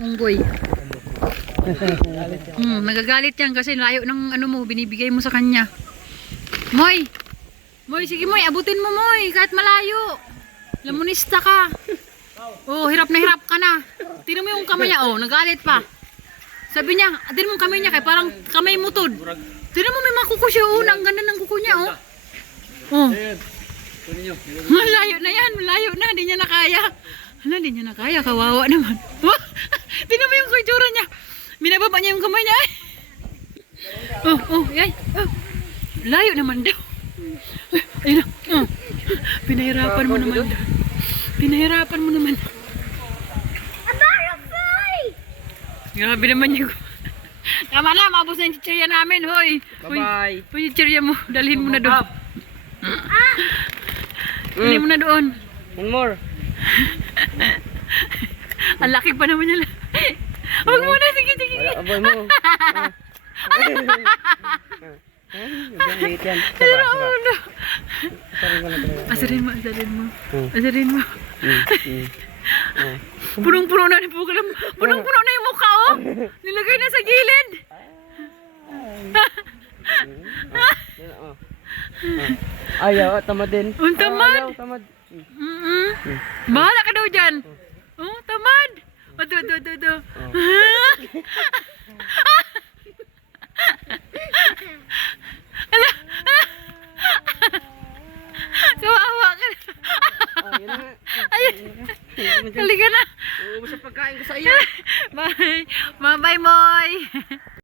Unggoy. Nagagalit yan kasi layo ng ano mo, binibigay mo sa kanya. Moy! Moy, sige Moy, abutin mo Moy, kahit malayo. Lamunista ka. Oh, hirap na hirap ka na. Tingnan mo yung kamay niya, oh, nagalit pa. Sabi niya, tingnan mo yung kamay niya, kaya parang kamay mutod. Tingnan mo may mga kuko siya, oh, ang ganda ng kuko niya, oh. Oh. Malayo na yan, malayo na, hindi niya nakaya. Hala, hindi niya nakaya, kawawa naman. Tingnan mo yung kutsura niya. Binababa niya yung kamay niya. Yay. Layo naman daw. Ayun na. Pinahirapan mo naman daw. Pinahirapan mo naman. Grabe naman yung... Tama na, maabos na yung chichirya namin, hoy. Bye-bye. Hoy, chichirya mo, dalhin mo na doon. Dalhin mo na doon. One more. Ang laki pa naman niya. Huwag muna, sige. Aboy mo. Maliit yan. Pero ulo. Asarin ko na talaga. Asarin mo. Punong-puno na ni Pugalam. Punong-puno na yung mukha, oh. Nilagay na sa gilid. Ayaw, tamad din. Ang tamad. Ayaw, tamad. Bahala ka daw dyan. Oh, tamad. Ito. Ala. Kawawa ka na. Ayun. Halika na. Uubos ang pagkain ko sa iyo. Bye. Bye, Moy.